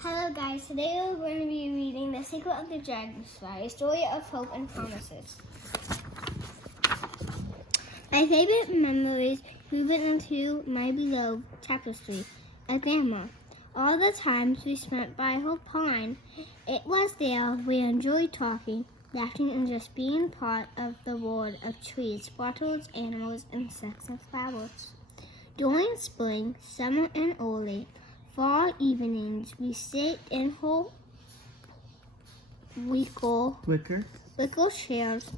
Hello guys, today we're going to be reading The Secret of the Dragonfly, a story of hope and promises. My favorite memories moving into my beloved tapestry, a grandma. All the times we spent by her pond, it was there we enjoyed talking, laughing, and just being part of the world of trees, bottles, animals, insects, and flowers. During spring, summer, and early fall evenings, we sat in her wicker chairs.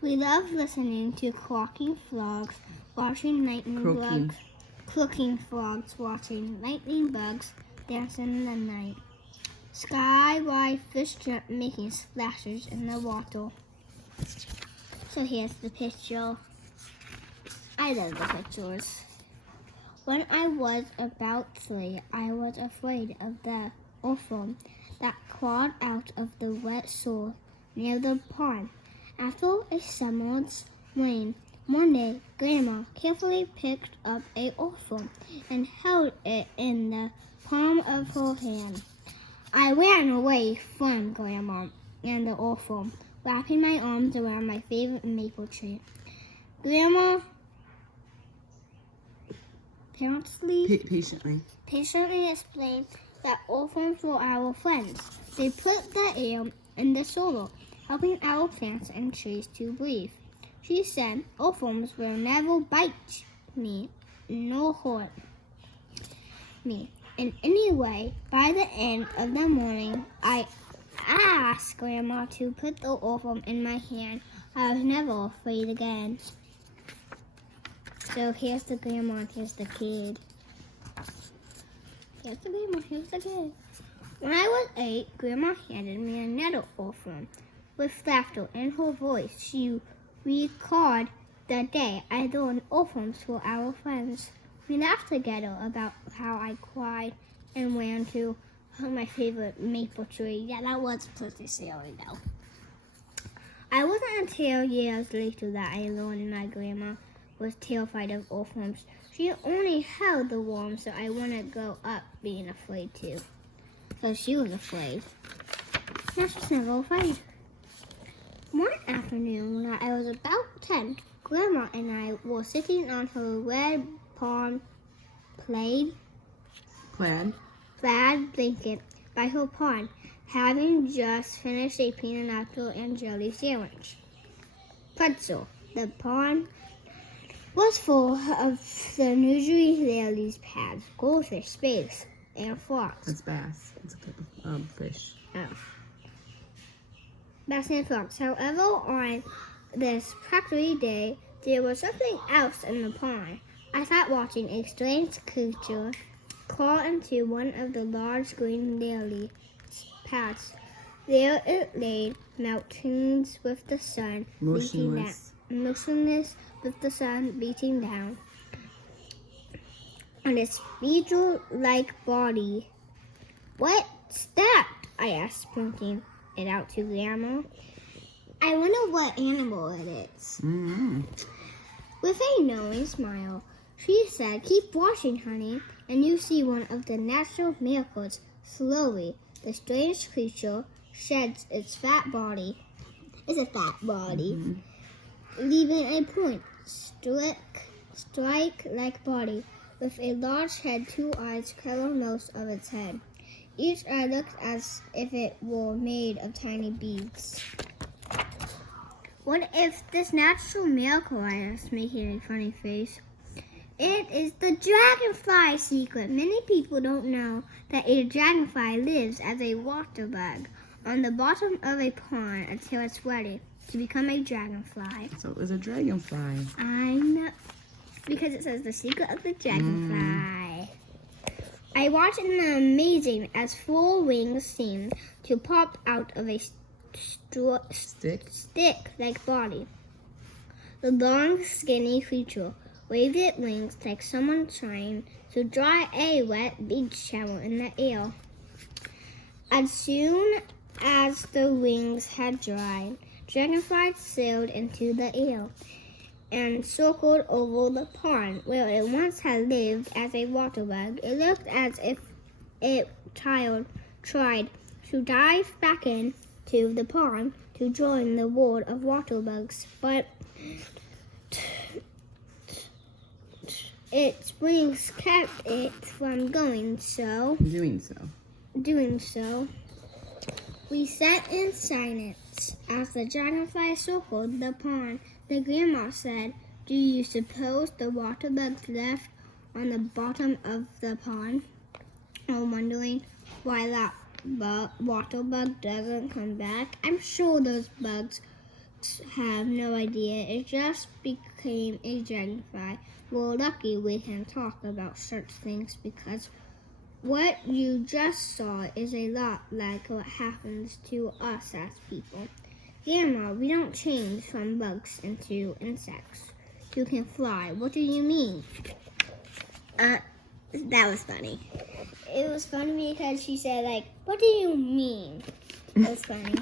We loved listening to clucking frogs, watching lightning bugs dance in the night. Sky-wide fish jump making splashes in the water. So here's the picture. I love the pictures. When I was about 3, I was afraid of the earthworm that crawled out of the wet soil near the pond. After a summer's rain, one day, Grandma carefully picked up an earthworm and held it in the palm of her hand. I ran away from Grandma and the earthworm, wrapping my arms around my favorite maple tree. Grandma patiently explained that earthworms were our friends. They put the air in the soil, helping our plants and trees to breathe. She said earthworms will never bite me nor hurt me in any way. By the end of the morning, I asked Grandma to put the earthworm in my hand. I was never afraid again. So here's the grandma and here's the kid. Here's the grandma, here's the kid. When I was 8, Grandma handed me another earthworm. With laughter in her voice, she recalled the day I learned earthworms were our friends. We laughed together about how I cried and ran to my favorite maple tree. Yeah, that was pretty silly though. I wasn't until years later that I learned my grandma was terrified of earthworms. She only held the worm, so I wouldn't grow up being afraid too. So she was afraid. Now she's never afraid. One afternoon when I was about 10, Grandma and I were sitting on her red plaid blanket by her pond, having just finished a peanut butter and jelly sandwich. Pretzel. The pond was full of the nursery lilies pads, goldfish, spades, and frogs. That's bass. It's a type of fish. Oh. Bass and frogs. However, on this factory day, there was something else in the pond. I sat watching a strange creature crawl into one of the large green lily pads. There it lay, motionless with the sun beating down on its beetle-like body. What's that? I asked, pointing it out to Grandma. I wonder what animal it is. Mm-hmm. With a knowing smile, she said, "Keep watching, honey, and you see one of the natural miracles." Slowly, the strange creature sheds its fat body. It's a fat body. Mm-hmm. Leaving a point, strike-like body with a large head, 2 eyes curling most of its head. Each eye looked as if it were made of tiny beads. What if this natural miracle? I asked, making a funny face. It is the dragonfly secret. Many people don't know that a dragonfly lives as a water bug on the bottom of a pond until it's ready to become a dragonfly. So it was a dragonfly. I know, because it says the secret of the dragonfly. I watched in amazing as 4 wings seemed to pop out of a stick-like body. The long, skinny creature waved its wings like someone trying to dry a wet beach shower in the air. As soon as the wings had dried, dragonflies sailed into the air and circled over the pond where it once had lived as a water bug. It looked as if it tried tried to dive back into the pond to join the world of water bugs, but its wings kept it from doing so. We sat in silence as the dragonfly circled the pond. The grandma said, "Do you suppose the water bugs left on the bottom of the pond are wondering why that water bug doesn't come back? I'm sure those bugs have no idea. It just became a dragonfly. We're lucky we can talk about such things because what you just saw is a lot like what happens to us as people. Grandma, we don't change from bugs into insects. You can fly. What do you mean?" That was funny. It was funny because she said, "What do you mean?" It was funny.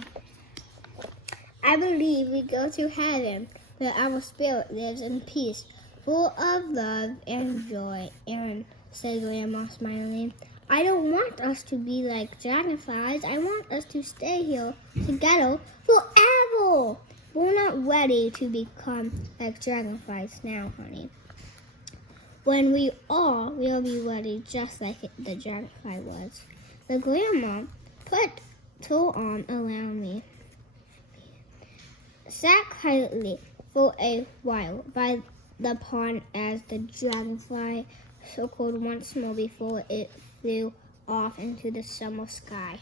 "I believe we go to heaven where our spirit lives in peace, full of love and joy," Aaron said, Grandma smiling. "I don't want us to be like dragonflies. I want us to stay here together forever. We're not ready to become like dragonflies now, honey. When we are, we'll be ready just like the dragonfly was." The grandma put her arm around me, sat quietly for a while by the pond as the dragonfly circled once more before it flew off into the summer sky.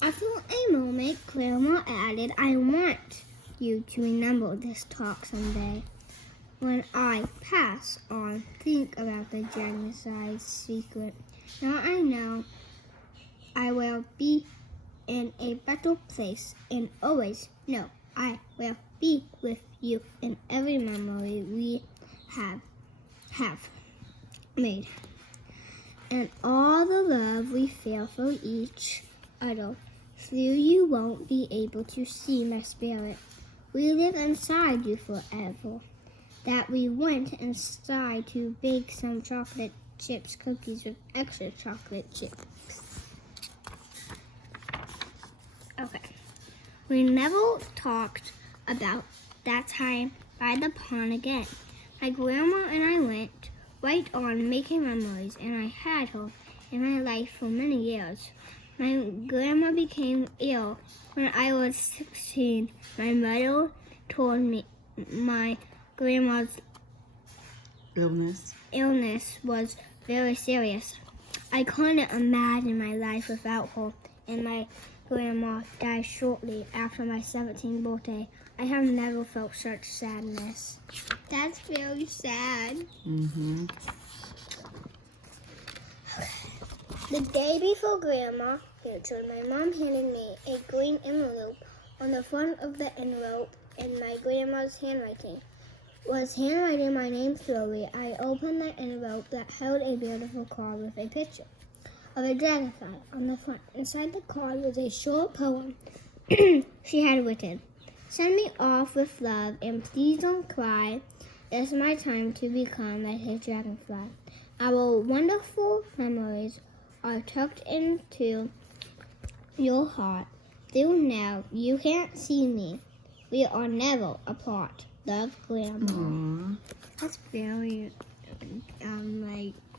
After a moment, Grandma added, "I want you to remember this talk someday. When I pass on, think about the dragonfly's secret. Now I know I will be in a better place, and always know I will be with you in every memory we have made, and all the love we feel for each other. Though you won't be able to see my spirit, we live inside you forever. That we went inside to bake some chocolate chips cookies with extra chocolate chips." Okay. We never talked about that time by the pond again. My grandma and I went right on making memories, and I had her in my life for many years. My grandma became ill when I was 16. My mother told me my grandma's illness was very serious. I couldn't imagine my life without her, and my grandma died shortly after my 17th birthday. I have never felt such sadness. That's very sad. Mm-hmm. The day before Grandma entered, my mom handed me a green envelope. On the front of the envelope, in my grandma's handwriting, was handwriting my name slowly. I opened the envelope that held a beautiful card with a picture of a dragonfly on the front. Inside the card was a short poem she had written. "Send me off with love, and please don't cry. It's my time to become like a dragonfly. Our wonderful memories are tucked into your heart. Though now you can't see me, we are never apart. Love, Grandma." Aww. That's very,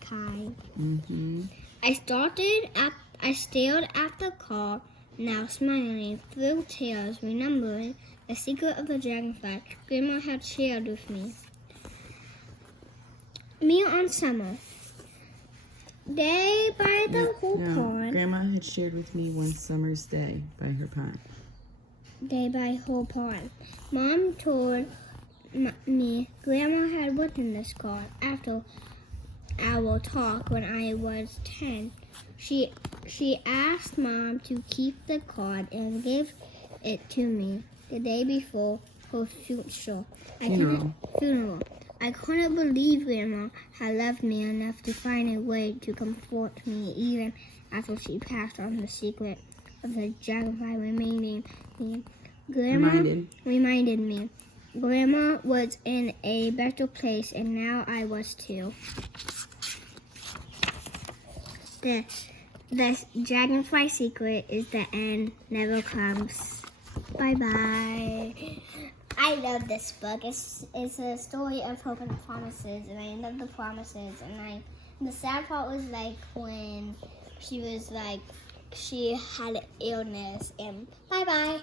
kind. Mm-hmm. I stared at the card, now smiling through tears, remembering the secret of the dragonfly Grandma had shared with me. Me on summer. Day by the pond. Grandma had shared with me one summer's day by her pond. Day by her pond. Mom told me Grandma had written this card after our talk when I was 10. She asked Mom to keep the card and give it to me the day before her funeral. I couldn't believe Grandma had loved me enough to find a way to comfort me even after she passed on. The secret of the dragonfly reminded me. Grandma was in a better place, and now I was too. This The Dragonfly secret is the end never comes. Bye-bye. I love this book. It's a story of hope and promises, and I love the promises. And the sad part was like when she was like she had an illness. And bye-bye.